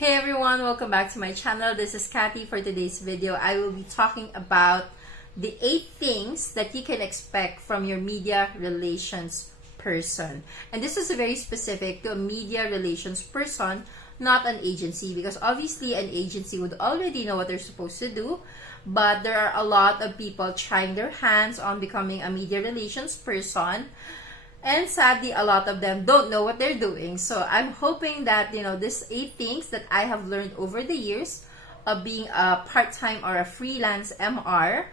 Hey everyone, welcome back to my channel. This is Kathy. For today's video, I will be talking about the 8 things that you can expect from your media relations person. And this is very specific to a media relations person, not an agency, because obviously an agency would already know what they're supposed to do, but there are a lot of people trying their hands on becoming a media relations person. And sadly, a lot of them don't know what they're doing. So I'm hoping that, these 8 things that I have learned over the years of being a part-time or a freelance MR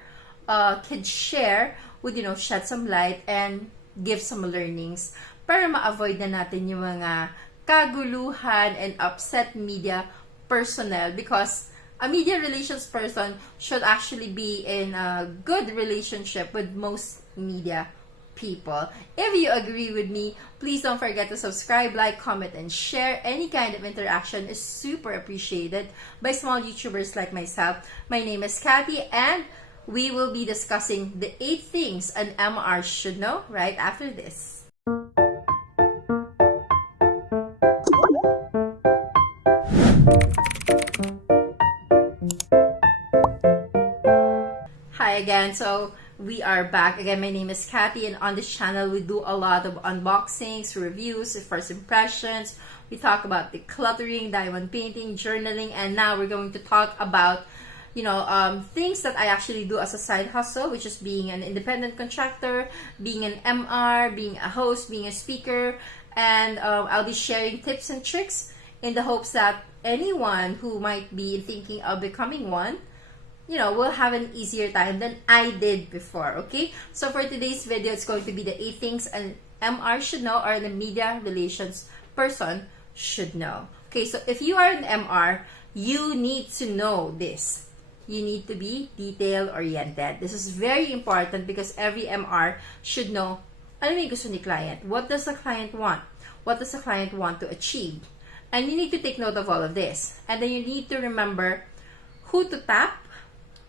can share with, shed some light and give some learnings para ma-avoid na natin yung mga kaguluhan and upset media personnel, because a media relations person should actually be in a good relationship with most media people. If you agree with me, please don't forget to subscribe, like, comment, and share. Any kind of interaction is super appreciated by small YouTubers like myself. My name is Kathy, and we will be discussing the 8 things an MR should know right after this. Hi again. So we are back again. My name is Kathy, and on this channel we do a lot of unboxings, reviews, first impressions. We talk about decluttering, diamond painting, journaling, and now we're going to talk about things that I actually do as a side hustle, which is being an independent contractor, being an MR, being a host, being a speaker, and I'll be sharing tips and tricks in the hopes that anyone who might be thinking of becoming one will have an easier time than I did before, okay? So for today's video, it's going to be the 8 things an MR should know, or the media relations person should know. Okay, so if you are an MR, you need to know this. You need to be detail-oriented. This is very important because every MR should know ano yung gusto ni client. What does the client want? What does the client want to achieve? And you need to take note of all of this. And then you need to remember who to tap.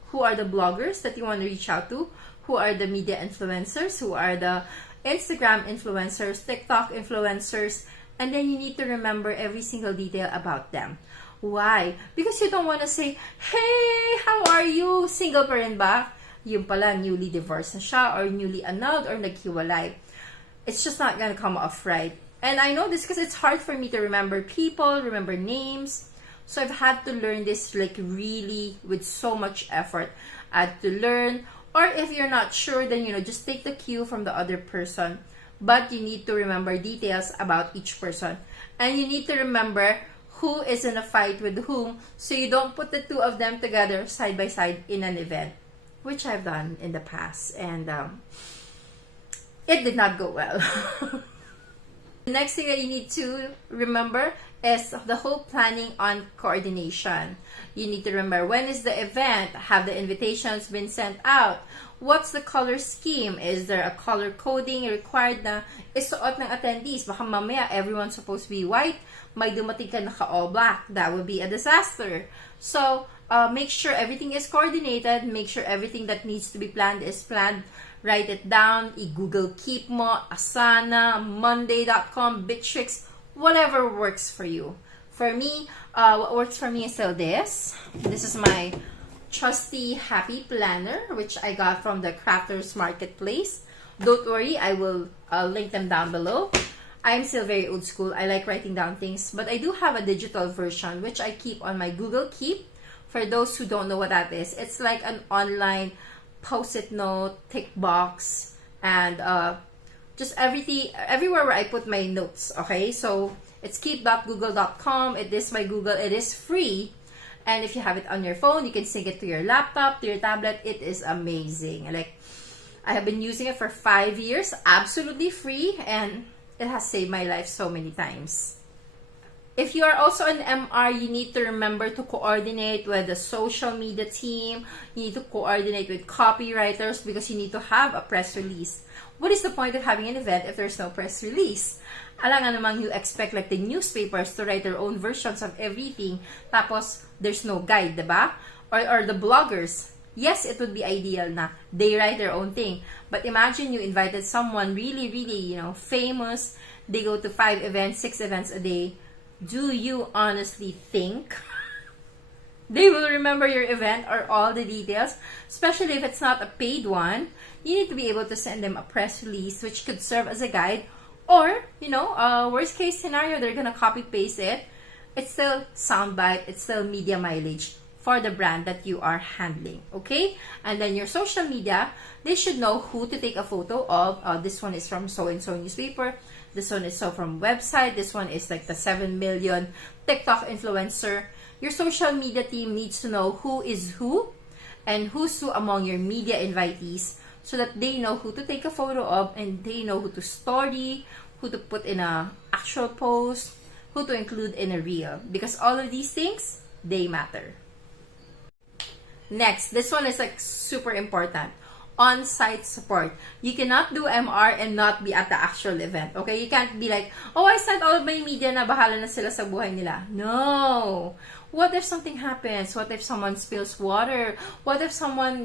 Who are the bloggers that you want to reach out to? Who are the media influencers? Who are the Instagram influencers, TikTok influencers? And then you need to remember every single detail about them. Why? Because you don't want to say, hey, how are you? Single pa rin ba? Yung pala, newly divorced na siya, or newly annulled, or naghiwalay. It's just not gonna come off right. And I know this because it's hard for me to remember people, remember names. So I've had to learn this really with so much effort. I had to learn, or if you're not sure, then just take the cue from the other person. But you need to remember details about each person. And you need to remember who is in a fight with whom, so you don't put the 2 of them together side by side in an event, which I've done in the past, and it did not go well. The next thing that you need to remember is the whole planning on coordination. You need to remember, when is the event? Have the invitations been sent out? What's the color scheme? Is there a color coding required na isuot ng attendees? Baka mamaya everyone's supposed to be white, may dumating ka naka all black. That would be a disaster. So make sure everything is coordinated. Make sure everything that needs to be planned is planned. Write it down. I-Google Keep mo, Asana, Monday.com, Bitrix, whatever works for you. For me, what works for me is still this. This is my trusty happy planner, which I got from the Crafters Marketplace. Don't worry, I will link them down below. I'm still very old school. I like writing down things, but I do have a digital version, which I keep on my Google Keep. For those who don't know what that is, it's like an online post-it note, tick box, and just everywhere where I put my notes. Okay, so it's keep.google.com. It is my Google. It is free, and if you have it on your phone, you can sync it to your laptop, to your tablet. It is amazing. I have been using it for 5 years, absolutely free, and it has saved my life so many times. If you are also an MR, you need to remember to coordinate with the social media team. You need to coordinate with copywriters because you need to have a press release. What is the point of having an event if there's no press release? Alam nga namang you expect like the newspapers to write their own versions of everything, tapos there's no guide, diba? Or the bloggers. Yes, it would be ideal na they write their own thing. But imagine you invited someone really, famous. They go to 5 events, 6 events a day. Do you honestly think they will remember your event or all the details? Especially if it's not a paid one, you need to be able to send them a press release which could serve as a guide, or, worst case scenario, they're gonna copy paste it. It's still soundbite, it's still media mileage for the brand that you are handling, okay? And then your social media, they should know who to take a photo of. This one is from so-and-so newspaper, this one is from website, this one is like the 7 million TikTok influencer. Your social media team needs to know who is who and who's who among your media invitees, so that they know who to take a photo of, and they know who to story, who to put in a actual post, who to include in a reel, because all of these things, they matter. Next, this one is like super important. On-site support. You cannot do MR and not be at the actual event. Okay? You can't be like, oh, I sent all of my media na, bahala na sila sa buhay nila. No! What if something happens? What if someone spills water? What if someone,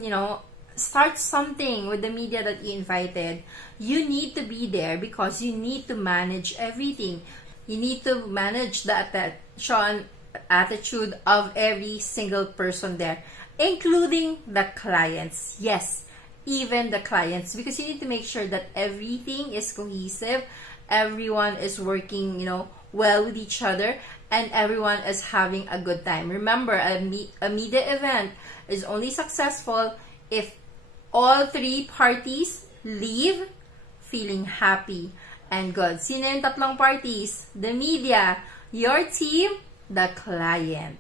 starts something with the media that you invited? You need to be there because you need to manage everything. You need to manage the attention, attitude of every single person there, including the clients. Yes, even the clients, because you need to make sure that everything is cohesive, everyone is working, well with each other, and everyone is having a good time. Remember, a media event is only successful if all three parties leave feeling happy and good. Sino yung tatlong parties? The media, your team, the client.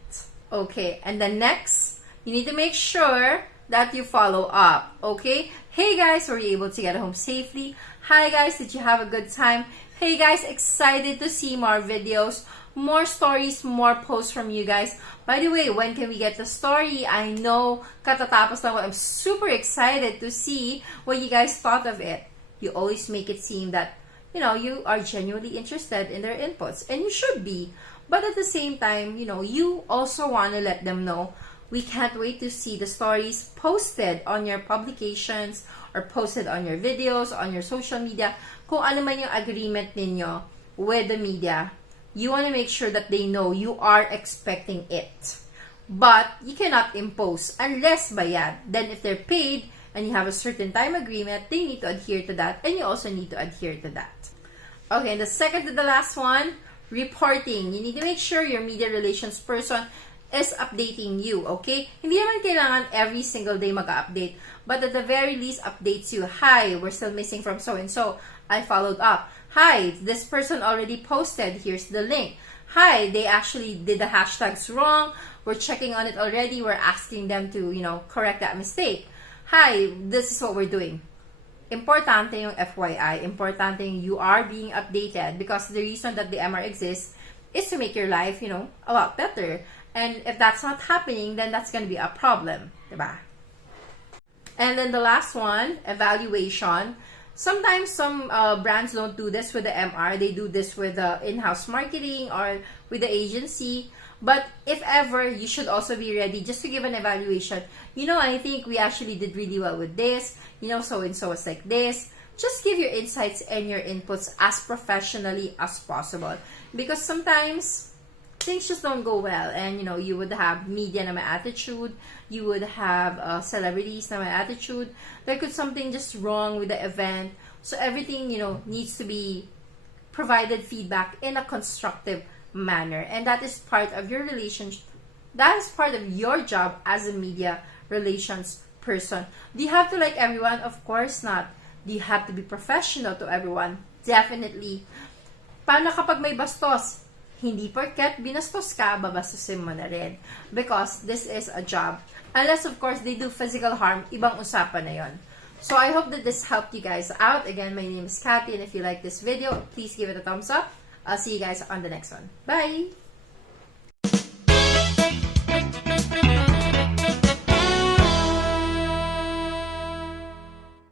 Okay, and then next, you need to make sure that you follow up. Okay? Hey guys, were you able to get home safely? Hi guys, did you have a good time? Hey guys, excited to see more videos, more stories, more posts from you guys. By the way, when can we get the story? I know, katatapos lang. I'm super excited to see what you guys thought of it. You always make it seem that, you are genuinely interested in their inputs, and you should be. But at the same time, you also want to let them know, we can't wait to see the stories posted on your publications or posted on your videos, on your social media. Kung ano man yung agreement ninyo with the media, you want to make sure that they know you are expecting it. But you cannot impose unless bayad. Then if they're paid and you have a certain time agreement, they need to adhere to that, and you also need to adhere to that. Okay, and the second to the last one, reporting. You need to make sure your media relations person is updating you, okay? Hindi naman kailangan every single day mag-update, but at the very least, updates you. Hi, we're still missing from so-and-so. I followed up. Hi, this person already posted. Here's the link. Hi, they actually did the hashtags wrong. We're checking on it already. We're asking them to, correct that mistake. Hi, this is what we're doing. Importante yung FYI. Importante yung you are being updated, because the reason that the MR exists is to make your life, a lot better. And if that's not happening, then that's going to be a problem, diba? And then the last one, evaluation. Sometimes some brands don't do this with the MR. They do this with the in-house marketing or with the agency. But if ever, you should also be ready just to give an evaluation. I think we actually did really well with this. So-and-so was like this. Just give your insights and your inputs as professionally as possible. Because sometimes things just don't go well, and you would have media na may attitude, you would have celebrities na may attitude, there could something just wrong with the event, so everything needs to be provided feedback in a constructive manner, and that is part of your relationship, that is part of your job as a media relations person. Do you have to like everyone? Of course not. Do you have to be professional to everyone? Definitely. Paano kapag may bastos? Hindi porket binastos ka, babastusin mo na rin. Because this is a job. Unless, of course, they do physical harm, ibang usapan na yon. So, I hope that this helped you guys out. Again, my name is Kathy, and if you like this video, please give it a thumbs up. I'll see you guys on the next one. Bye!